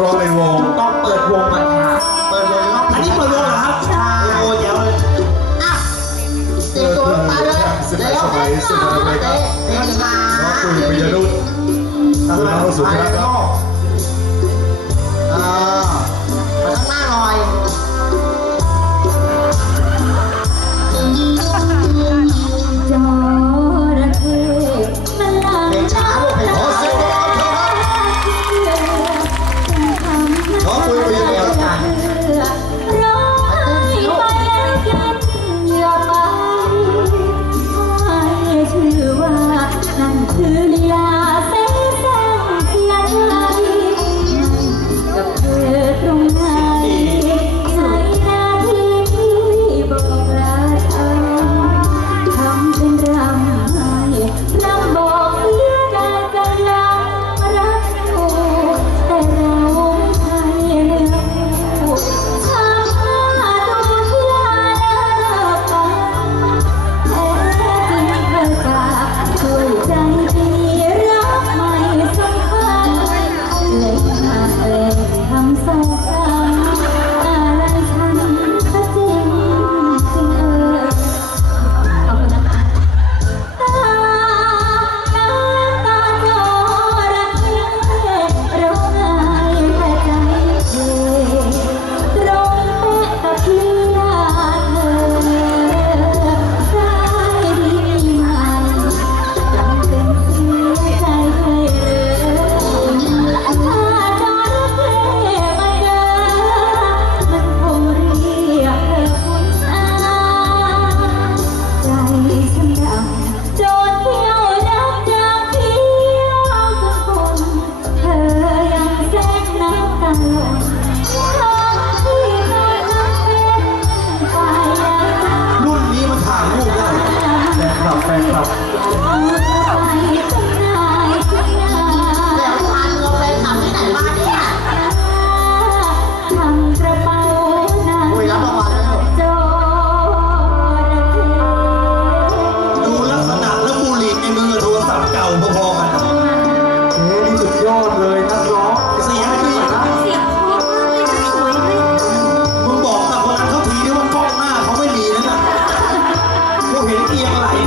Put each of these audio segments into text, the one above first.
รอเป็นวง ต้องเปิดวงก่อนค่ะ เปิดวงแล้วอันนี้เปิดวงเหรอครับใช่โอ้ยเดี๋ยวเลยอะเตรียมตัวมาเลยแล้วก็เต้นเต้นลาคุยไปยารุ่นเราสุดแล้ว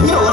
you know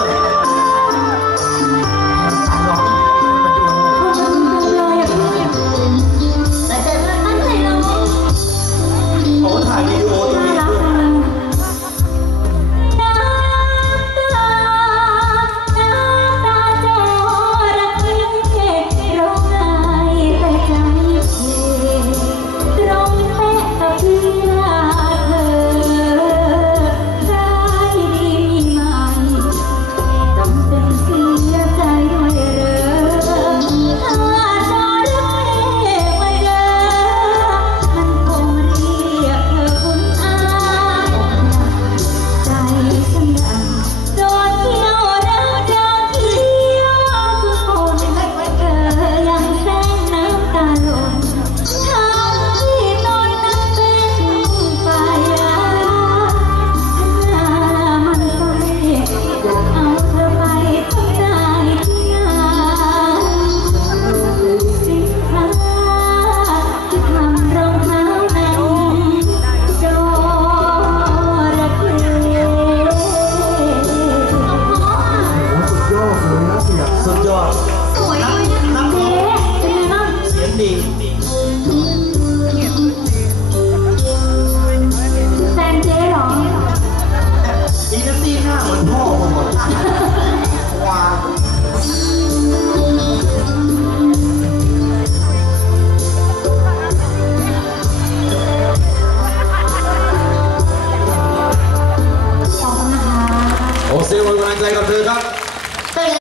ดยอดสวยด้วยนะเจ๊เป็นไงบ้างเสียงดีแเจ๊เหรอมีนัตตี้หน้าเหมือนพ่อผมหมดว้าวโอ้เสียงวันแรงใจกับเธอ